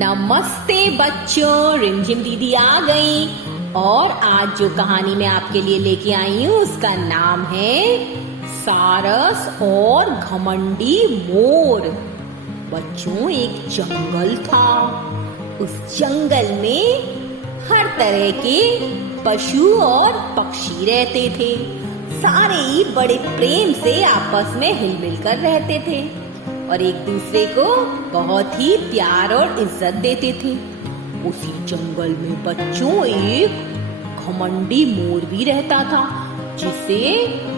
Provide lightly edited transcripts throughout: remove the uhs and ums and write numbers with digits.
नमस्ते बच्चों, रिमझिम दीदी आ गई। और आज जो कहानी मैं आपके लिए लेके आई हूँ उसका नाम है सारस और घमंडी मोर। बच्चों, एक जंगल था। उस जंगल में हर तरह के पशु और पक्षी रहते थे। सारे ही बड़े प्रेम से आपस में हिलमिल कर रहते थे और एक दूसरे को बहुत ही प्यार और इज्जत देते थे। उसी जंगल में बच्चों एक घमंडी मोर भी रहता था, जिसे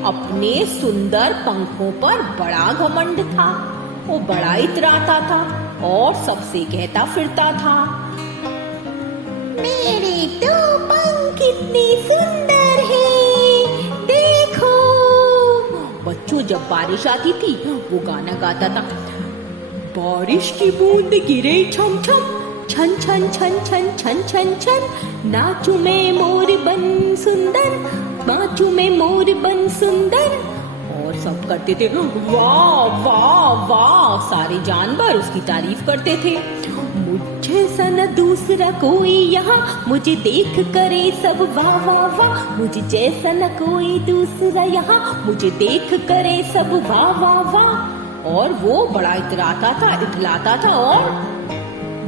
अपने सुंदर पंखों पर बड़ा घमंड था। वो बड़ा इतराता था और सबसे कहता फिरता था, मेरे तो पंख कितने सुंदर हैं, देखो। बच्चों, जब बारिश आती थी वो गाना गाता था, बारिश की बूंद गिरे छम छम, छन छन छन छन छन छन छन, नाचू मैं मोर बन सुंदर, नाचू मैं मोर बन सुंदर। और सब करते थे वाह वाह वाह। सारे जानवर उसकी तारीफ करते थे। मुझे सन दूसरा कोई यहाँ, मुझे देख करे सब वाह वाह वाह। मुझे जैसा न कोई दूसरा यहाँ, मुझे देख करे सब वाह वाह वाह। और वो बड़ा इतराता था, इतलाता था और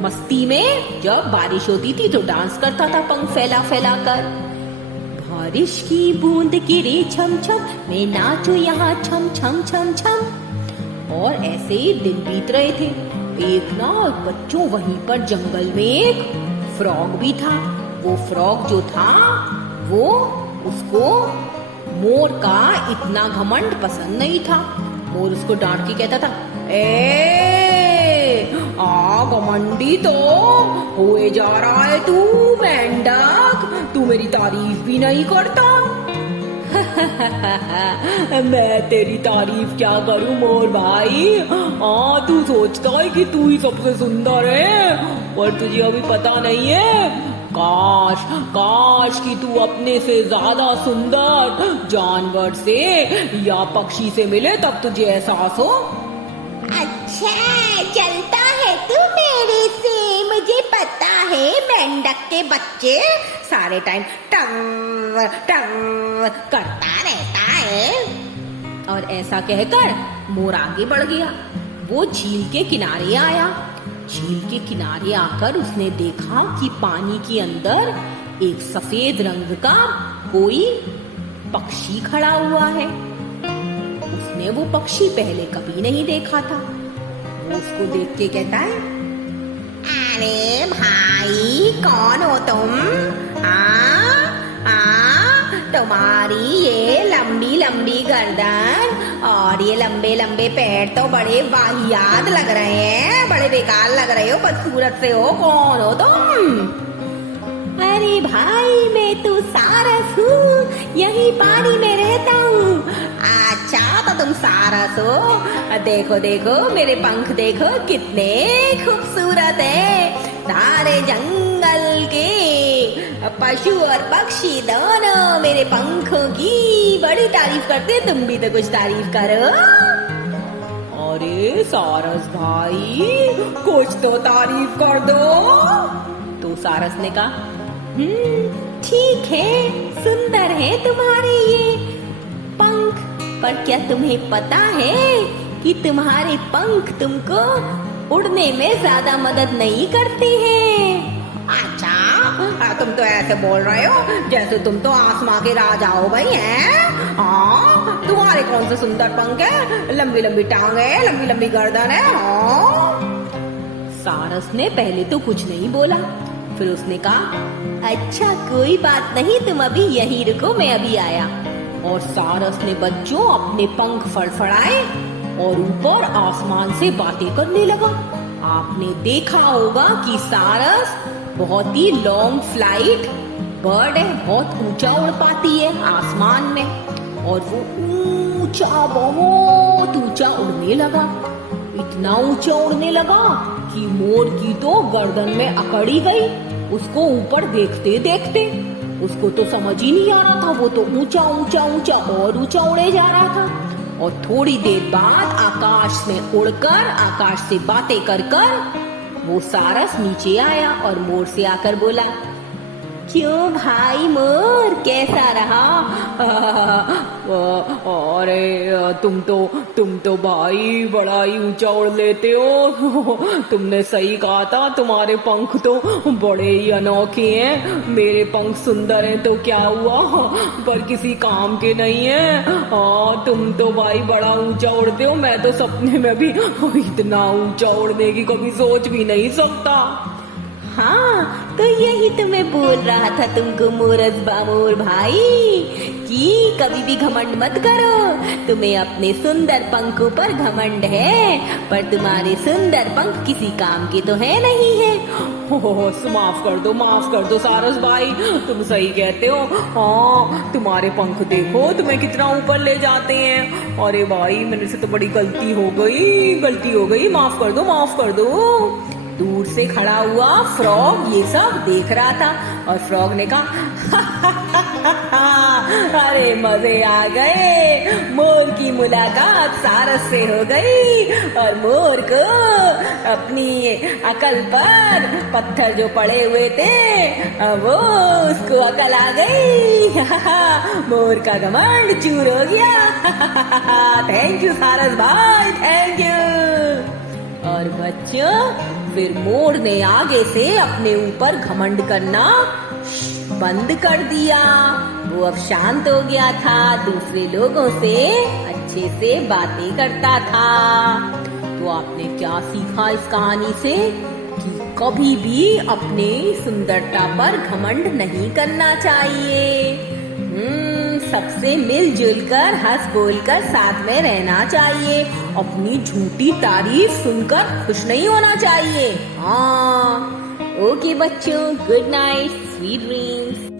मस्ती में जब बारिश होती थी तो डांस करता था पंख फैला फैला कर। बारिश की बूंद गिरे छम छम, मैं नाचू यहाँ छम छम छम छम। और ऐसे ही दिन बीत रहे थे। एक ना बच्चों, वहीं पर जंगल में एक फ्रॉग भी था। वो फ्रॉग जो था वो उसको मोर का इतना घमंड पसंद नहीं था। मोर उसको डांट के कहता था, घमंडी तो होए जा रहा है तू मेंढक, तू मेरी तारीफ भी नहीं करता। मैं तेरी तारीफ क्या करूं मोर भाई। तू सोचता है कि तू ही सबसे सुंदर है, और तुझे अभी पता नहीं है। काश काश कि तू अपने से ज्यादा सुंदर जानवर से या पक्षी से मिले, तब तुझे एहसास हो। अच्छा, चलता है तू मेरे से, मुझे पता है मेंढक के बच्चे सारे टाइम टर्र टर्र करता रहता है। और ऐसा कहकर मोर आगे बढ़ गया। वो झील के किनारे आया। झील के किनारे आकर उसने देखा कि पानी के अंदर एक सफेद रंग का कोई पक्षी खड़ा हुआ है। उसने वो पक्षी पहले कभी नहीं देखा था। वो उसको देख के कहता है, अरे भाई, कौन हो तुम? तुम्हारी ये लंबी लंबी गर्दन और ये लंबे लंबे पैर तो बड़े वाहियात लग रहे हैं, बड़े बेकार लग रहे हो, बदसूरत से हो। कौन हो तुम? अरे भाई, मैं तो सारस हूँ, यही पानी में रहता हूँ। अच्छा, तो तुम सारस हो। देखो देखो, मेरे पंख देखो कितने खूबसूरत है। सारे जंगल के पशु और पक्षी दोनों मेरे पंखों की बड़ी तारीफ करते। तुम भी तो कुछ तारीफ करो। अरे सारस भाई, कुछ तो तारीफ कर दो। तो सारस ने कहा, ठीक है, सुंदर है तुम्हारे ये पंख, पर क्या तुम्हें पता है कि तुम्हारे पंख तुमको उड़ने में ज्यादा मदद नहीं करते हैं। अच्छा, तुम तो ऐसे बोल रहे हो जैसे तुम तो आसमां के राजा हो भाई हैं। तुम्हारे कौन से सुंदर पंख है, लंबी लंबी टांगे, लंबी लंबी गर्दन है। सारस ने पहले तो कुछ नहीं बोला, फिर उसने कहा, अच्छा कोई बात नहीं, तुम अभी यहीं रुको, मैं अभी आया। और सारस ने बच्चों अपने पंख फड़फड़ाए और ऊपर आसमान से बातें करने लगा। आपने देखा होगा कि सारस बहुत ही लॉन्ग फ्लाइट बर्ड है, बहुत ऊंचा उड़ पाती है आसमान में। और वो ऊंचा, बहुत ऊंचा उड़ने लगा। इतना ऊंचा उड़ने लगा कि मोर की तो गर्दन में अकड़ ही गई। उसको ऊपर देखते देखते उसको तो समझ ही नहीं आ रहा था। वो तो ऊंचा ऊंचा ऊंचा और ऊंचा उड़े जा रहा था। और थोड़ी देर बाद आकाश में उड़कर, आकाश से बातें कर कर वो सारस नीचे आया और मोर से आकर बोला, क्यों भाई मोर, कैसा रहा? अरे तुम तो भाई बड़ा ही ऊंचा उड़ लेते हो। तुमने सही कहा था, तुम्हारे पंख तो बड़े ही अनोखे हैं। मेरे पंख सुंदर हैं तो क्या हुआ, पर किसी काम के नहीं है। तुम तो भाई बड़ा ऊंचा उड़ते हो, मैं तो सपने में भी इतना ऊंचा उड़ने की कभी सोच भी नहीं सकता। हाँ, तो यही तो मैं बोल रहा था तुमको मोरस बामोर भाई, कि कभी भी घमंड मत करो। तुम्हें अपने सुंदर पंखों पर घमंड है, पर तुम्हारे सुंदर पंख किसी काम के तो है नहीं है। माफ कर दो सारस भाई, तुम सही कहते हो। हाँ, तुम्हारे पंख देखो तुम्हें कितना ऊपर ले जाते हैं। अरे भाई, मेरे से तो बड़ी गलती हो गई, माफ कर दो। दूर से खड़ा हुआ फ्रॉग ये सब देख रहा था और फ्रॉग ने कहा, अरे मजे आ गए, मोर की मुलाकात सारस से हो गई और मोर को अपनी अकल पर पत्थर जो पड़े हुए थे वो उसको अकल आ गई। मोर का घमंड चूर हो गया। थैंक यू सारस भाई, थैंक यू। और बच्चों, फिर मोर ने आगे से अपने ऊपर घमंड करना बंद कर दिया। वो अब शांत हो गया था, दूसरे लोगों से अच्छे से बातें करता था। तो आपने क्या सीखा इस कहानी से? कि कभी भी अपने सुंदरता पर घमंड नहीं करना चाहिए। सबसे मिलजुल कर हंस बोलकर साथ में रहना चाहिए। अपनी झूठी तारीफ सुनकर खुश नहीं होना चाहिए। हाँ, ओके बच्चों, गुड नाइट, स्वीट ड्रीम्स।